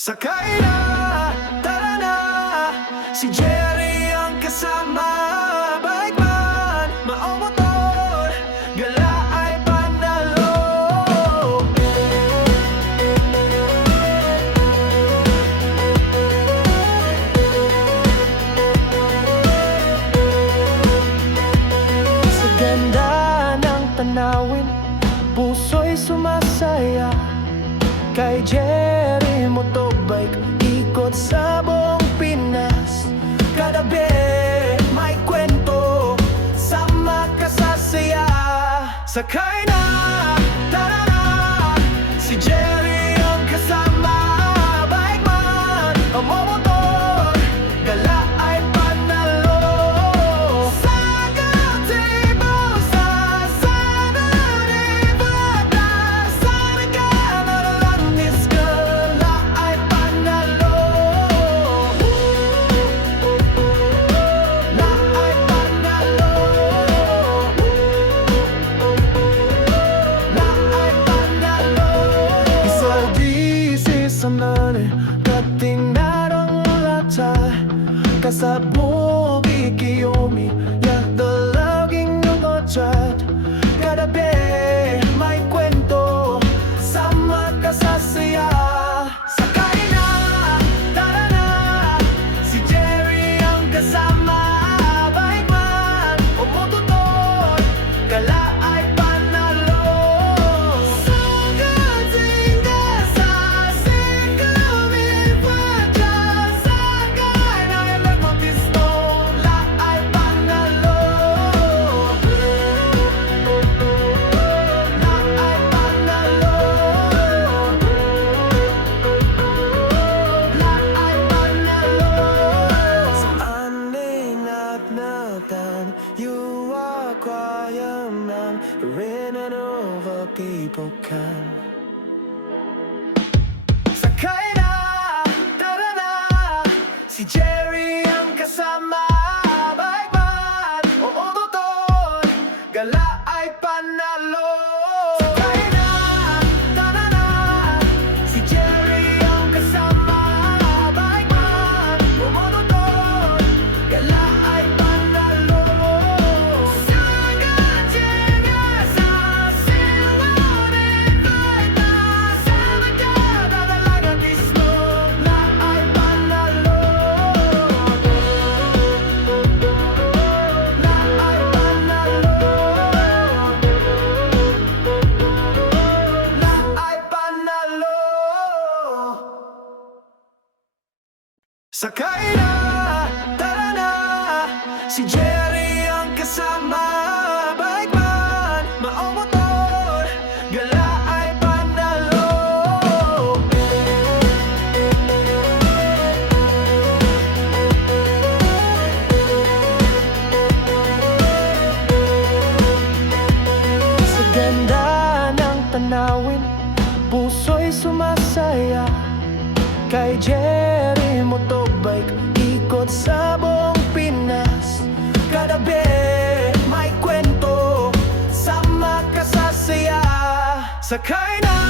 Sakay na, tara na, si Jerry ang kasama. Bike man, maong motor, gala ay panalo. Sa ganda ng tanawin, puso'y sumasaya. Kay Jerry Motobike, ikot sa buong Pinas. Kadabi, may kwento, sama ka sa saya. Sakay na, tara na, si Jerry ang kasama. Bike man, ang motor, gala ay panalo. Sa gatibo, sa Saturday, Batas, sa nagkanalang gala ay panalo. La ay panalo. La ay panalo. Isaldi sa mani, kating narang lata. Kasabog ikiyomi, yak dalaging ng otrat. Kadabi, may kwento, sama ka sa saya. Sakay na, tara na, si Jerry ang kasama. Bike man, o motor, gala ay panalo. Sa gating sa sikawin pa dyan. Sakay na ilang mapisto, la ay panalo. La ay panalo. La ay panalo. Sa aninat-natan, you are quiet man, rin and over people can. Sakay na, tara na, si Jerry ang kasama. Bike man, o motor, gala ay panalo. Sakay na, tara na, si Jerry ang kasama. Bike man, o motor, gala ay panalo. Sa gatinga sa silunit, Batas, sa nagkadadalang mismo, la ay panalo. La ay panalo. La ay panalo. Sakay na, tara na, si Jerry ang kasama. Bike man, maong motor, gala ay panalo. Sa ganda ng tanawin, puso'y sumasaya. Kay Jerry Motobike, ikot sa buong Pinas. Kadabi, may kwento, sama ka sa saya. Sakay na,